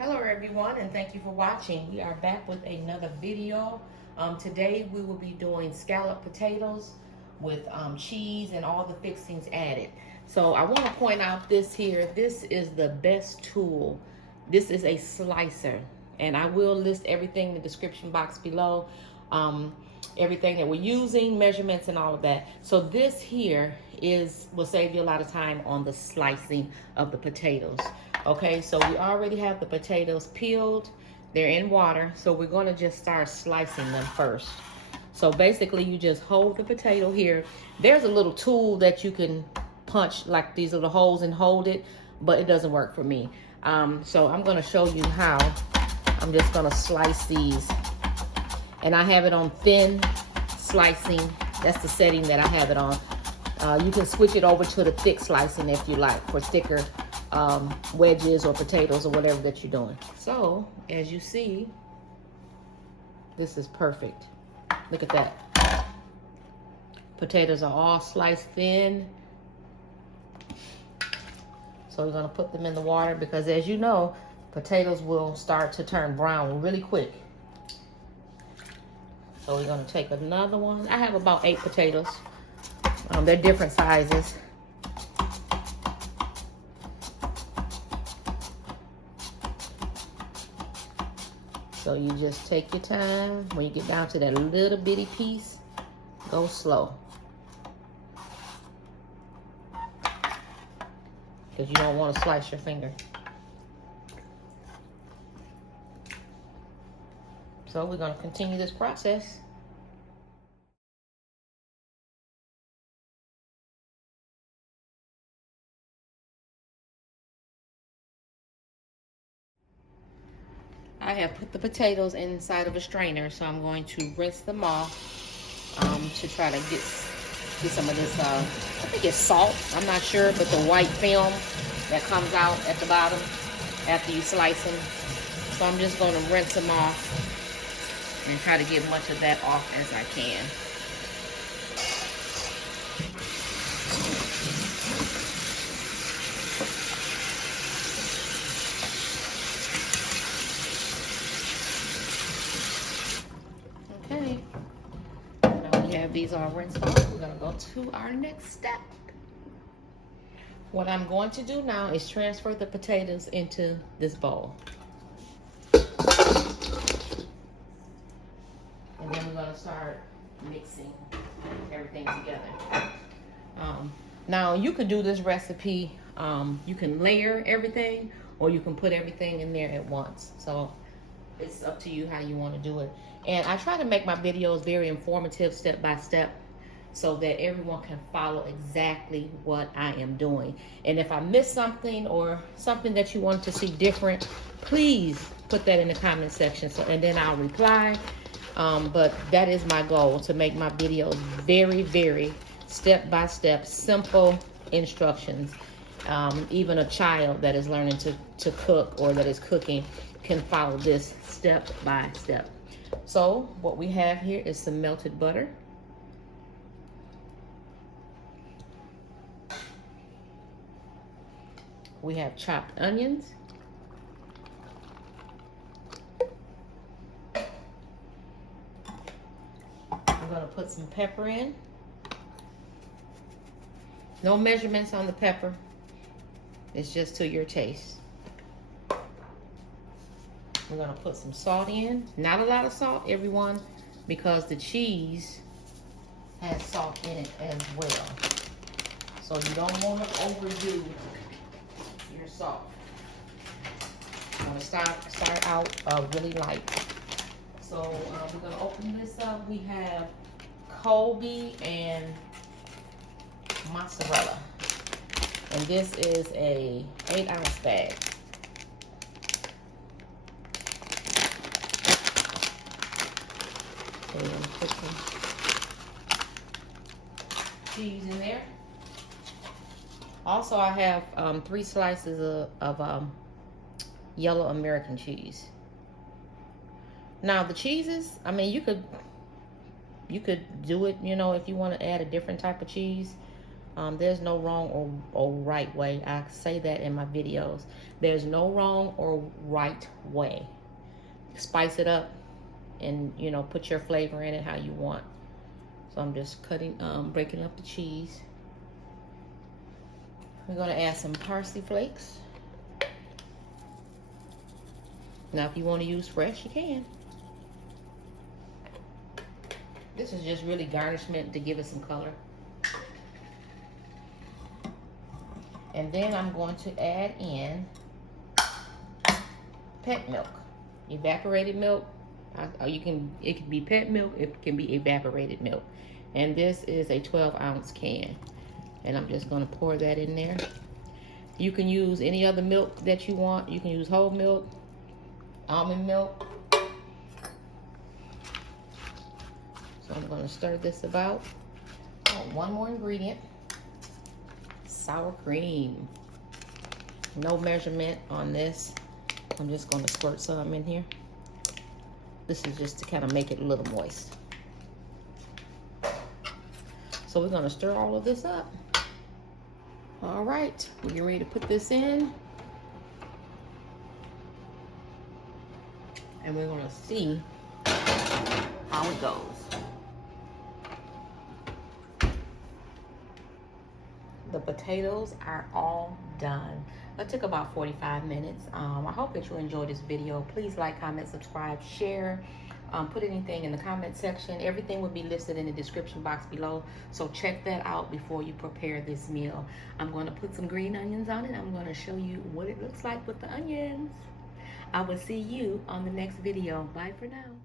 Hello everyone, and thank you for watching. We are back with another video. Today we will be doing scalloped potatoes with cheese and all the fixings added. So I want to point out this here. This is the best tool. This is a slicer, and I will list everything in the description box below. Everything that we're using, measurements and all of that. So this here will save you a lot of time on the slicing of the potatoes. Okay, so we already have the potatoes peeled. They're in water, so we're going to just start slicing them first. So basically you just hold the potato here. There's a little tool that you can punch like these little holes and hold it, but it doesn't work for me. So I'm going to show you how. I'm just going to slice these, and I have it on thin slicing. That's the setting that I have it on. You can switch it over to the thick slicing if you like, for thicker wedges or potatoes or whatever that you're doing. So as you see, this is perfect. Look at that. Potatoes are all sliced thin. So we're going to put them in the water because, as you know, potatoes will start to turn brown really quick. So we're going to take another one. I have about 8 potatoes. They're different sizes. So you just take your time. When you get down to that little bitty piece, go slow. Because you don't want to slice your finger. So we're going to continue this process. I have put the potatoes inside of a strainer, so I'm going to rinse them off to try to get some of this, I think it's salt, I'm not sure, but the white film that comes out at the bottom after you slice them. So I'm just going to rinse them off and try to get much of that off as I can. Okay, now we have these all rinsed off. We're gonna go to our next step. What I'm going to do now is transfer the potatoes into this bowl. And then we're gonna start mixing everything together. Now you could do this recipe, you can layer everything, or you can put everything in there at once. So it's up to you how you want to do it. And I try to make my videos very informative, step by step, so that everyone can follow exactly what I am doing. And if I miss something or something that you want to see different, please put that in the comment section, and then I'll reply. But that is my goal, to make my videos very, very step by step, simple instructions. Even a child that is learning to cook or that is cooking can follow this step by step. So what we have here is some melted butter. We have chopped onions. I'm going to put some pepper in. No measurements on the pepper. It's just to your taste. We're going to put some salt in. Not a lot of salt, everyone, because the cheese has salt in it as well. So you don't want to overdo your salt. You want to start out really light. So we're going to open this up. We have Colby and mozzarella. And this is a 8-ounce bag. So we're going to put some cheese in there. Also, I have 3 slices of yellow American cheese. Now the cheeses, I mean, you could do it, you know, if you want to add a different type of cheese. There's no wrong or right way. I say that in my videos. There's no wrong or right way. Spice it up and, you know, put your flavor in it how you want. So I'm just breaking up the cheese. We're gonna add some parsley flakes. Now, if you want to use fresh, you can. This is just really garnishment to give it some color. And then I'm going to add in pet milk, evaporated milk. It can be pet milk, it can be evaporated milk. And this is a 12-ounce can. And I'm just gonna pour that in there. You can use any other milk that you want. You can use whole milk, almond milk. So I'm gonna stir this about. Oh, one more ingredient. Sour cream. No measurement on this. I'm just gonna squirt some in here. This is just to kind of make it a little moist. So we're gonna stir all of this up. All right, we're getting ready to put this in. And we're gonna see how it goes. The potatoes are all done. That took about 45 minutes. I hope that you enjoyed this video. Please like, comment, subscribe, share. Put anything in the comment section. Everything will be listed in the description box below. So check that out before you prepare this meal. I'm going to put some green onions on it. I'm going to show you what it looks like with the onions. I will see you on the next video. Bye for now.